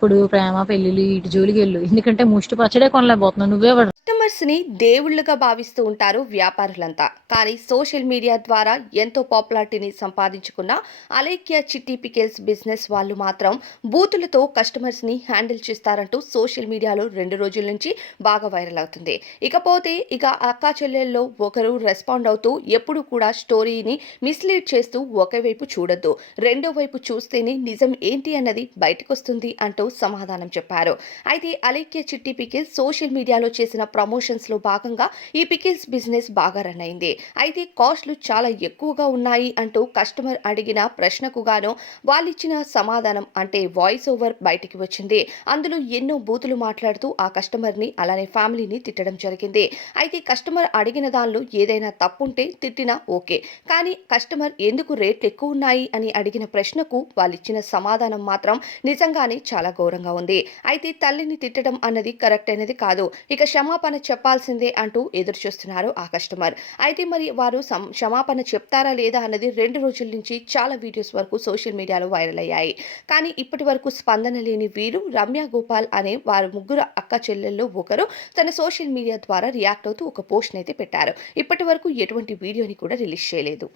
ఇప్పుడు ప్రేమ పెళ్ళిళ్ళు ఇటు జోలికెళ్ళు. ఎందుకంటే ముష్టి పచ్చడే కొనలేకపోతున్నావు. నువ్వెవడు? కస్టమర్స్ ని దేవుళ్ళుగా భావిస్తూ ఉంటారు వ్యాపారులంతా. కానీ సోషల్ మీడియా ద్వారా ఎంతో పాపులారిటీని సంపాదించుకున్న అలేఖ్య చిట్టి పికిల్స్ బిజినెస్ వాళ్ళు మాత్రం బూతులతో కస్టమర్స్ ని హ్యాండిల్ చేస్తారంటూ సోషల్ మీడియాలో 2 రోజుల నుంచి బాగా వైరల్ అవుతుంది. ఇక అక్కా చెల్లెల్లో ఒకరు రెస్పాండ్ అవుతూ ఎప్పుడు కూడా స్టోరీని మిస్లీడ్ చేస్తూ ఒకే వైపు చూడొద్దు, రెండో వైపు చూస్తేనే నిజం ఏంటి అన్నది బయటకొస్తుంది అంటూ సమాధానం చెప్పారు. అయితే అలేఖ్య చిట్టి పికిల్స్ సోషల్ మీడియాలో చేసిన ప్రమోషన్స్ లో భాగంగా ఈ పికిల్స్ బిజినెస్ బాగా రన్ అయింది. అయితే కాస్ట్లు చాలా ఎక్కువగా ఉన్నాయి అంటూ కస్టమర్ అడిగిన ప్రశ్నకు గాను వాళ్ళిచ్చిన సమాధానం అంటే వాయిస్ ఓవర్ బయటికి వచ్చింది. అందులో ఎన్నో బూతులు మాట్లాడుతూ ఆ కస్టమర్ ని అలానే ఫ్యామిలీని తిట్టడం జరిగింది. అయితే కస్టమర్ అడిగిన దానిలో ఏదైనా తప్పుంటే తిట్టినా ఓకే, కానీ కస్టమర్ ఎందుకు రేట్లు ఎక్కువ ఉన్నాయి అని అడిగిన ప్రశ్నకు వాళ్ళిచ్చిన సమాధానం మాత్రం నిజంగానే చాలా ఘోరంగా ఉంది. అయితే తల్లిని తిట్టడం అన్నది కరెక్ట్ అనేది కాదు, ఇక క్షమాపణ చెప్పాల్సిందే అంటూ ఎదురు చూస్తున్నారు ఆ కస్టమర్. అయితే మరి వారు క్షమాపణ చెప్తారా లేదా అన్నది 2 రోజుల నుంచి చాలా వీడియోస్ వరకు సోషల్ మీడియాలో వైరల్ అయ్యాయి. కానీ ఇప్పటి వరకు స్పందన లేని వీరు రమ్య గోపాల్ అనే వారు ముగ్గురు అక్క చెల్లెల్లో ఒకరు తన సోషల్ మీడియా ద్వారా రియాక్ట్ అవుతూ ఒక పోస్ట్ అయితే పెట్టారు. ఇప్పటి వరకు ఎటువంటి వీడియోని కూడా రిలీజ్ చేయలేదు.